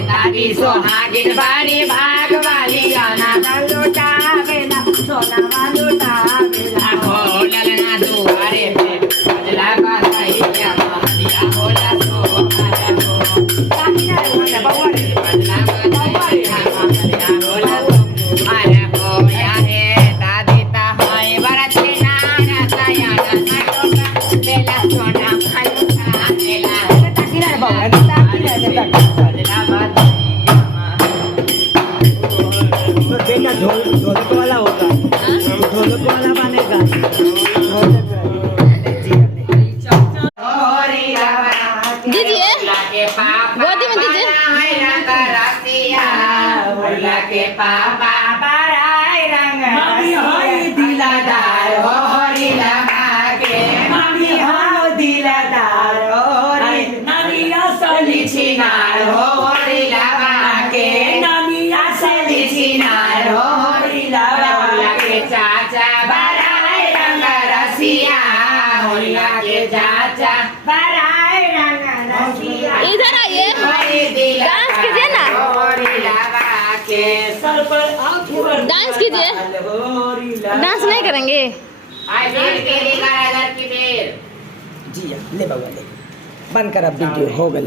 सोहागिन बाड़ी भाग वाली गाना लुटा बेला सोना लुटा बेला हो ललना दुआरे पे बजला का सैया महलिया होला सो हरे हो ताकिना रे बवारे बजला का सैया महलिया होला सो हरे हो या हे दादी ता होय बरते नारा सया ना बेला सोना खालुटा बेला ताकिना रे बवारे ताकिना रे बजला बेटा ढोलक वाला होगा ढोलक वाला बनेगा दीजिए गोदी में दीजिए के पापा बराई रंग दिलादार हो हरी लगा के मम्मी हो दिलादार हो नानिया सली छिनार हो हरी लगा के नानिया सली छिनार हो हरी लगा के चाचा बराई रंग रसिया होलिया के चाचा बराई रंग रसिया इधर आइए डांस कीजिए ना डांस कीजिए डांस नहीं करेंगे जी ले बाबा ले बंद कर अब वीडियो हो गए